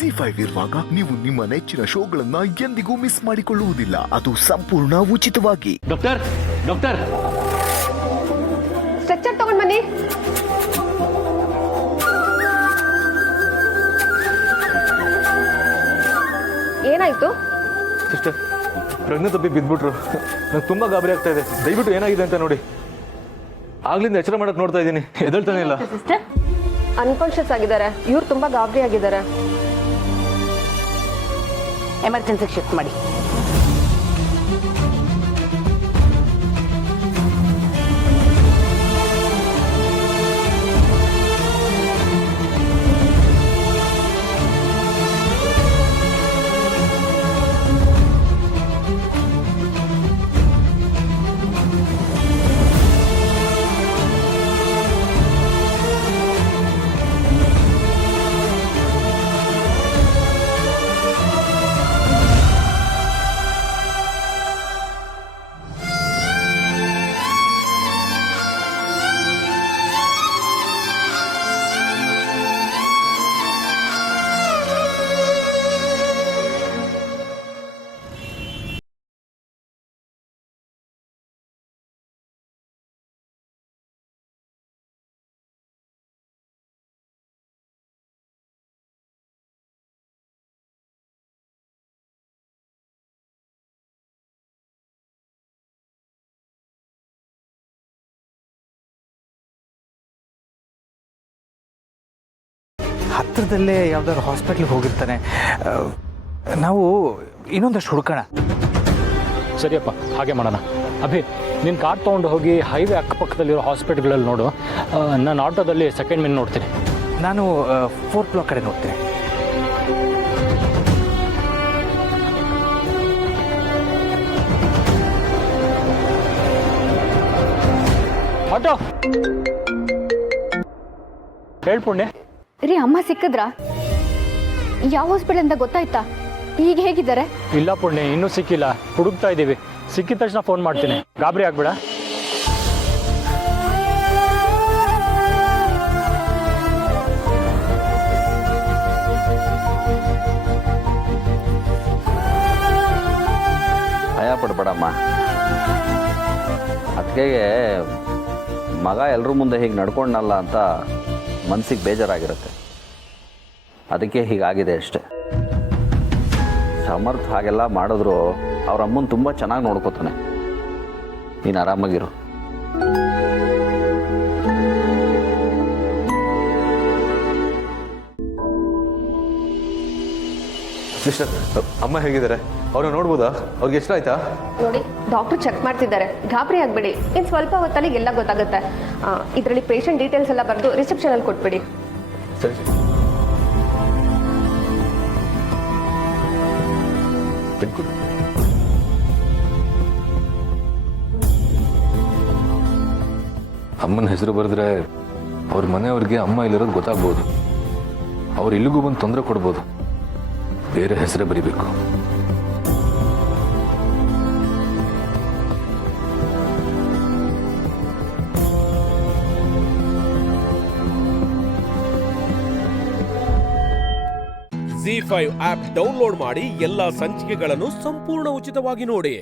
ZEE5 ಇರುವಾಗ ನೀವು ನಿಮ್ಮ ನೆಚ್ಚಿನ ಶೋಗಳನ್ನ ಎಂದಿಗೂ ಮಿಸ್ ಮಾಡಿಕೊಳ್ಳುವುದಿಲ್ಲ. ಅದು ಸಂಪೂರ್ಣ ಉಚಿತವಾಗಿ. ಡಾಕ್ಟರ್ ಡಾಕ್ಟರ್ ಸ್ಟ್ರೆಚರ್ ತಗೊಂಡ್ ಬನ್ನಿ. ಏನಾಯ್ತು ಸಿಸ್ಟರ್? ಪ್ರಜ್ಞೆ ತಪ್ಪಿ ಬಿದ್ಬಿಟ್ರು. ನಂಗೆ ತುಂಬಾ ಗಾಬರಿ ಆಗ್ತಾ ಇದೆ. ದಯವಿಟ್ಟು ಏನಾಗಿದೆ ಅಂತ ನೋಡಿ. ಆಗ್ಲಿಂದ ಎಚ್ಚರ ಮಾಡಕ್ ನೋಡ್ತಾ ಇದ್ದೀನಿ, ಎದಳ್ತಾನೆ ಇಲ್ಲ. ಅನ್ಕಾನ್ಶಿಯಸ್ ಆಗಿದ್ದಾರೆ. ಇವ್ರು ತುಂಬಾ ಗಾಬರಿ ಆಗಿದ್ದಾರೆ. ಎಮರ್ಜೆನ್ಸಿಗೆ ಶಿಫ್ಟ್ ಮಾಡಿ. ಹತ್ತಿರದಲ್ಲೇ ಯಾವ್ದಾದ್ರು ಹಾಸ್ಪಿಟ್ಲಿಗೆ ಹೋಗಿರ್ತಾನೆ. ನಾವು ಇನ್ನೊಂದಷ್ಟು ಹುಡ್ಕೋಣ. ಸರಿಯಪ್ಪ, ಹಾಗೆ ಮಾಡೋಣ. ಅಭಿ, ನಿನ್ನ ಕಾರ್ ತೊಗೊಂಡು ಹೋಗಿ ಹೈವೇ ಅಕ್ಕಪಕ್ಕದಲ್ಲಿರೋ ಹಾಸ್ಪಿಟ್ಲ್ಗಳಲ್ಲಿ ನೋಡು. ನಾನು ಆಟೋದಲ್ಲಿ ಸೆಕೆಂಡ್ ಮೇನ್ ನೋಡ್ತೀನಿ. ನಾನು 4th ಬ್ಲಾಕ್ ಕಡೆ ನೋಡ್ತೀನಿ. ಆಟೋ ಹೇಳ್ ಪುಣ್ಯ. ರೀ, ಅಮ್ಮ ಸಿಕ್ಕಿದ್ರಾ? ಯಾವ ಹಾಸ್ಪಿಟಲ್ ಅಂತ ಗೊತ್ತಾಯ್ತಾ? ಈಗ ಹೇಗಿದ್ದಾರೆ? ಇಲ್ಲ ಪುಣ್ಯ, ಇನ್ನೂ ಸಿಕ್ಕಿಲ್ಲ. ಹುಡುಕ್ತಾ ಇದ್ದೀವಿ. ಸಿಕ್ಕಿದ ತಕ್ಷಣ ಫೋನ್ ಮಾಡ್ತೀನಿ. ಗಾಬರಿ ಆಗ್ಬೇಡ. ಭಯ ಪಡ್ಬೇಡಮ್ಮ. ಅದಕ್ಕೆ ಮಗ ಎಲ್ಲರ ಮುಂದೆ ಹೀಗೆ ನಡ್ಕೊಂಡಲ್ಲ ಅಂತ ಮನಸ್ಸಿಗೆ ಬೇಜಾರಾಗಿರುತ್ತೆ. ಅದಕ್ಕೆ ಹೀಗಾಗಿದೆ ಅಷ್ಟೆ. ಸಮರ್ಥ ಹಾಗೆಲ್ಲ ಮಾಡಿದ್ರು ಅವ್ರ ಅಮ್ಮನ ತುಂಬ ಚೆನ್ನಾಗಿ ನೋಡ್ಕೋತಾನೆ. ನೀನು ಆರಾಮಾಗಿರು. ಸಿಸ್ಟರ್, ಅಮ್ಮ ಹೇಗಿದ್ದಾರೆ? ಅವ್ರನ್ನ ನೋಡ್ಬೋದಾ? ಅವ್ರಿಗೆ ಎಷ್ಟು ಆಯ್ತಾ? ನೋಡಿ, ಡಾಕ್ಟರ್ ಚೆಕ್ ಮಾಡ್ತಿದ್ದಾರೆ. ಗಾಬರಿ ಆಗ್ಬೇಡಿ. ಇನ್ನು ಸ್ವಲ್ಪ ಹೊತ್ತಲ್ಲಿ ಎಲ್ಲ ಗೊತ್ತಾಗುತ್ತೆ. ಇದರಲ್ಲಿ ಪೇಷಂಟ್ ಡೀಟೇಲ್ಸ್ ಎಲ್ಲ ಬರೆದು ರಿಸೆಪ್ಷನ್ ಅಲ್ಲಿ ಕೊಟ್ಬಿಡಿ. ಸರಿ ಸರಿ. ಅಮ್ಮನ ಹೆಸರು ಬರೆದ್ರೆ ಅವ್ರ ಮನೆಯವ್ರಿಗೆ ಅಮ್ಮ ಇಲ್ಲಿರೋದು ಗೊತ್ತಾಗ್ಬೋದು. ಅವ್ರು ಇಲ್ಲಿಗೂ ಬಂದು ತೊಂದರೆ ಕೊಡ್ಬೋದು. ಬೇರೆ ಹೆಸರೇ ಬರಿಬೇಕು. ZEE5 ಆಪ್ ಡೌನ್ಲೋಡ್ ಮಾಡಿ ಎಲ್ಲಾ ಸಂಚಿಕೆಗಳನ್ನು ಸಂಪೂರ್ಣ ಉಚಿತವಾಗಿ ನೋಡಿ.